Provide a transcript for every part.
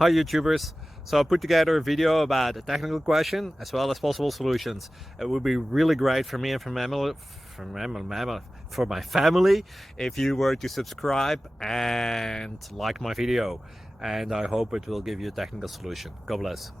Hi YouTubers! So I put together a video about a technical question as well as possible solutions. It would be really great for me and for my family if you were to subscribe and like my video. And I hope it will give you a technical solution. God bless.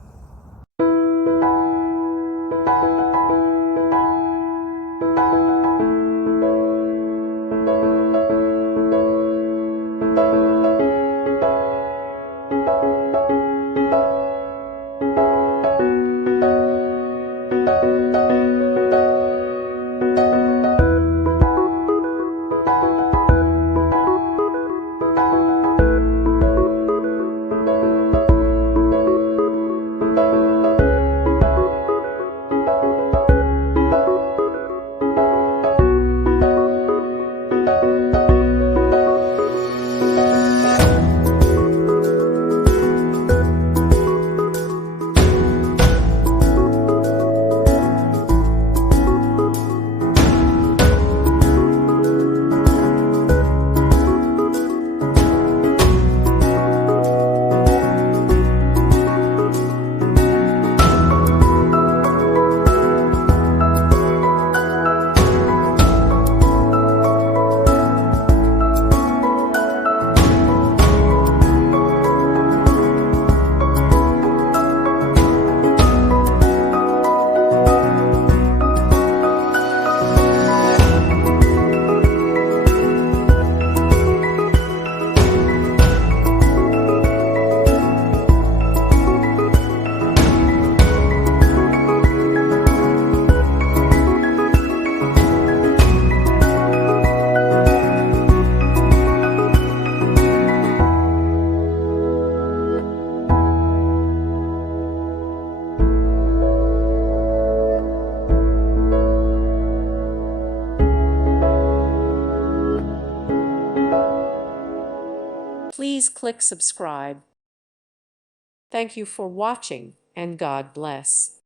Please click subscribe. Thank you for watching, and God bless.